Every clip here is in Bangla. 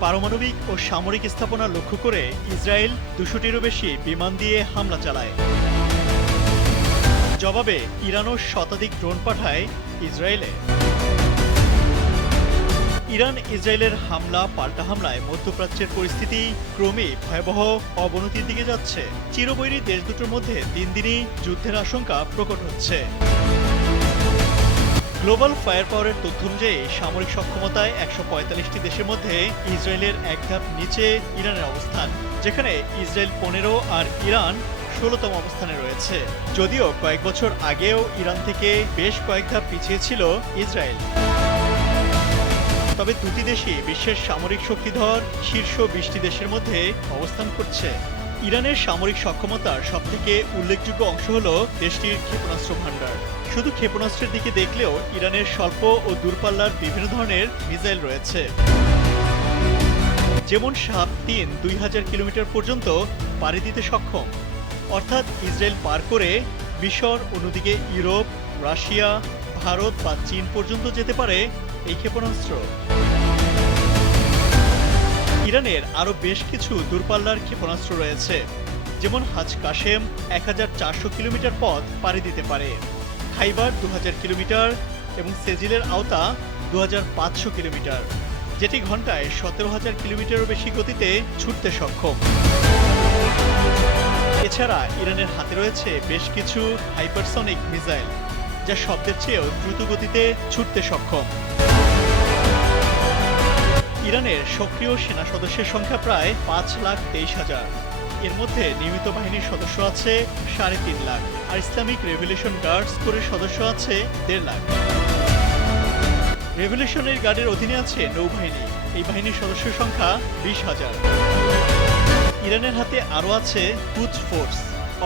পারমাণবিক ও সামরিক স্থাপনা লক্ষ্য করে ইসরায়েল দুশোটিরও বেশি বিমান দিয়ে হামলা চালায়। জবাবে ইরানও শতাধিক ড্রোন পাঠায় ইসরায়েলে। ইরান ইসরায়েলের হামলা, পাল্টা হামলায় মধ্যপ্রাচ্যের পরিস্থিতি ক্রমেই ভয়াবহ অবনতির দিকে যাচ্ছে। চিরবৈরী দেশ দুটোর মধ্যে দিন দিনই যুদ্ধের আশঙ্কা প্রকট হচ্ছে। গ্লোবাল ফায়ার পাওয়ারের তথ্য অনুযায়ী, সামরিক সক্ষমতায় একশো পঁয়তাল্লিশটি দেশের মধ্যে ইসরায়েলের এক ধাপ নিচে ইরানের অবস্থান, যেখানে ইসরায়েল পনেরো আর ইরান ষোলোতম অবস্থানে রয়েছে। যদিও কয়েক বছর আগেও ইরান থেকে বেশ কয়েক ধাপ পিছিয়ে ছিল ইসরায়েল। তবে দুটি দেশই বিশ্বের সামরিক শক্তিধর, শীর্ষ বিশটি দেশের মধ্যে অবস্থান করছে। ইরানের সামরিক সক্ষমতার সবথেকে উল্লেখযোগ্য অংশ হল দেশটির ক্ষেপণাস্ত্র ভাণ্ডার। শুধু ক্ষেপণাস্ত্রের দিকে দেখলেও ইরানের স্বল্প ও দূরপাল্লার বিভিন্ন ধরনের মিসাইল রয়েছে। যেমন সাত তিন দুই হাজার কিলোমিটার পর্যন্ত পাড়ি দিতে সক্ষম। অর্থাৎ ইসরায়েল পার করে মিশর, অন্যদিকে ইউরোপ, রাশিয়া, ভারত বা চীন পর্যন্ত যেতে পারে এই ক্ষেপণাস্ত্র। ইরানের আরও বেশ কিছু দূরপাল্লার ক্ষেপণাস্ত্র রয়েছে, যেমন হাজ কাশেম এক হাজার চারশো কিলোমিটার পথ পাড়ি দিতে পারে। খাইবার দু হাজার কিলোমিটার এবং সেজিলের আওতা দু হাজার পাঁচশো কিলোমিটার, যেটি ঘন্টায় সতেরো হাজার কিলোমিটারও বেশি গতিতে ছুটতে সক্ষম। এছাড়া ইরানের হাতে রয়েছে বেশ কিছু হাইপারসনিক মিসাইল, যা শব্দের চেয়েও দ্রুত গতিতে ছুটতে সক্ষম। ইরানের সক্রিয় সেনা সদস্যের সংখ্যা প্রায় পাঁচ লাখ তেইশ হাজার। এর মধ্যে নিয়মিত বাহিনীর সদস্য আছে সাড়ে তিন লাখ, আর ইসলামিক রেভলিউশন গার্ডস কোরের সদস্য আছে দেড় লাখ। রেভলিউশনারি গার্ডের অধীনে আছে নৌবাহিনী, এই বাহিনীর সদস্য সংখ্যা বিশ হাজার। ইরানের হাতে আরও আছে কুচ ফোর্স,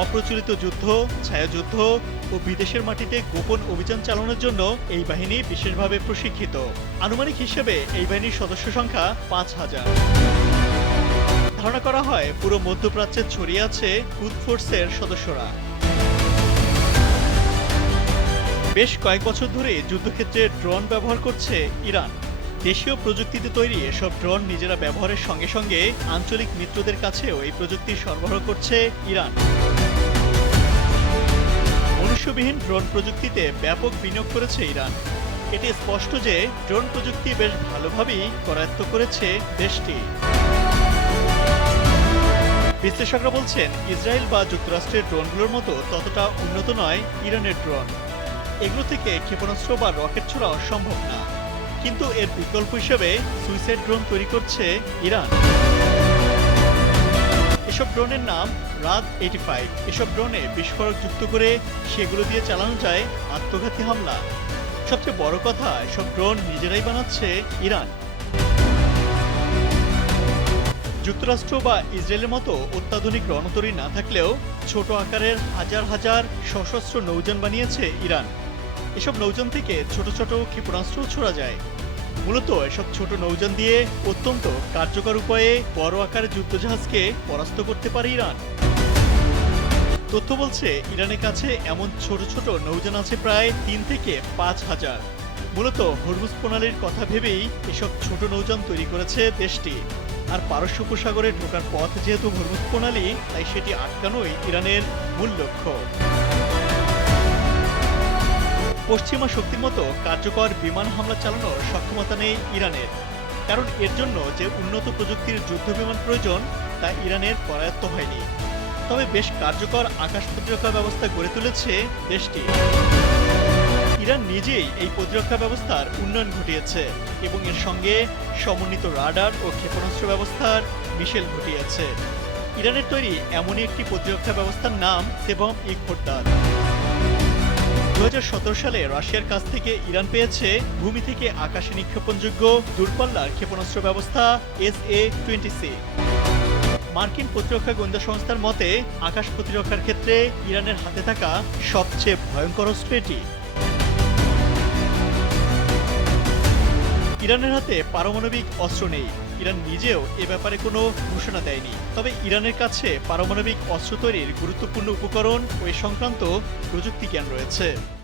অপ্রচলিত যুদ্ধ, ছায়াযুদ্ধ ও বিদেশের মাটিতে গোপন অভিযান চালানোর জন্য এই বাহিনী বিশেষভাবে প্রশিক্ষিত। আনুমানিক হিসেবে এই বাহিনীর সদস্য সংখ্যা পাঁচ হাজার। ধারণা করা হয় পুরো মধ্যপ্রাচ্যে ছড়িয়ে আছে কুদ ফোর্সের সদস্যরা। বেশ কয়েক বছর ধরে যুদ্ধক্ষেত্রে ড্রোন ব্যবহার করছে ইরান। দেশীয় প্রযুক্তিতে তৈরি এসব ড্রোন নিজেরা ব্যবহারের সঙ্গে সঙ্গে আঞ্চলিক মিত্রদের কাছেও এই প্রযুক্তি সরবরাহ করছে ইরান। মনুষ্যবিহীন ড্রোন প্রযুক্তিতে ব্যাপক বিনিয়োগ করেছে ইরান। এটি স্পষ্ট যে ড্রোন প্রযুক্তি বেশ ভালোভাবেই করায়ত্ত করেছে দেশটি। বিশ্লেষকরা বলছেন, ইসরায়েল বা যুক্তরাষ্ট্রের ড্রোনগুলোর মতো ততটা উন্নত নয় ইরানের ড্রোন। এগুলো থেকে ক্ষেপণাস্ত্র বা রকেট ছোড়া সম্ভব না। কিন্তু এর বিকল্প হিসেবে সুইসাইড ড্রোন তৈরি করছে ইরান। এসব ড্রোনের নাম রাত এইটি ফাইভ এসব ড্রোনে বিস্ফোরক যুক্ত করে সেগুলো দিয়ে চালানো যায় আত্মঘাতী হামলা। সবচেয়ে বড় কথা, এসব ড্রোন নিজেরাই বানাচ্ছে ইরান। যুক্তরাষ্ট্র বা ইসরায়েলের মতো অত্যাধুনিক রণতরী না থাকলেও ছোট আকারের হাজার হাজার সশস্ত্র নৌযান বানিয়েছে ইরান। এসব নৌযান থেকে ছোট ছোট ক্ষেপণাস্ত্র ছোড়া যায়। মূলত এসব ছোট নৌযান দিয়ে অত্যন্ত কার্যকর উপায়ে বড় আকারের যুদ্ধজাহাজকে পরাস্ত করতে পারে ইরান। তথ্য বলছে, ইরানের কাছে এমন ছোট ছোট নৌযান আছে প্রায় তিন থেকে পাঁচ হাজার। মূলত হরমুজ প্রণালীর কথা ভেবেই এসব ছোট নৌযান তৈরি করেছে দেশটি। আর পারস্য উপসাগরে ঢোকার পথ যেহেতু হরমুজ প্রণালী, তাই সেটি আটকানোই ইরানের মূল লক্ষ্য। পশ্চিমা শক্তির মতো কার্যকর বিমান হামলা চালানোর সক্ষমতা নেই ইরানের। কারণ এর জন্য যে উন্নত প্রযুক্তির যুদ্ধ বিমান প্রয়োজন, তা ইরানের করায়ত্ত হয়নি। তবে বেশ কার্যকর আকাশ প্রতিরক্ষা ব্যবস্থা গড়ে তুলেছে দেশটি। ইরান নিজেই এই প্রতিরক্ষা ব্যবস্থার উন্নয়ন ঘটিয়েছে এবং এর সঙ্গে সমন্বিত রাডার ও ক্ষেপণাস্ত্র ব্যবস্থার মিশেল ঘটিয়েছে। ইরানের তৈরি এমনই একটি প্রতিরক্ষা ব্যবস্থার নাম সেবম ইকফোর্দার দু সালে রাশিয়ার কাছ থেকে ইরান পেয়েছে ভূমি থেকে আকাশে নিক্ষেপণযোগ্য দূরপাল্লার ক্ষেপণাস্ত্র ব্যবস্থা এস এ টোয়েন্টি মার্কিন প্রতিরক্ষা গোয়েন্দা সংস্থার মতে, আকাশ প্রতিরক্ষার ক্ষেত্রে ইরানের হাতে থাকা সবচেয়ে ভয়ঙ্কর অস্ত্র ইরানের হাতে পারমাণবিক অস্ত্র নেই। ইরান নিজেও এ ব্যাপারে কোনো ঘোষণা দেয়নি। তবে ইরানের কাছে পারমাণবিক অস্ত্র তৈরির গুরুত্বপূর্ণ উপকরণ ও এ সংক্রান্ত প্রযুক্তি জ্ঞান রয়েছে।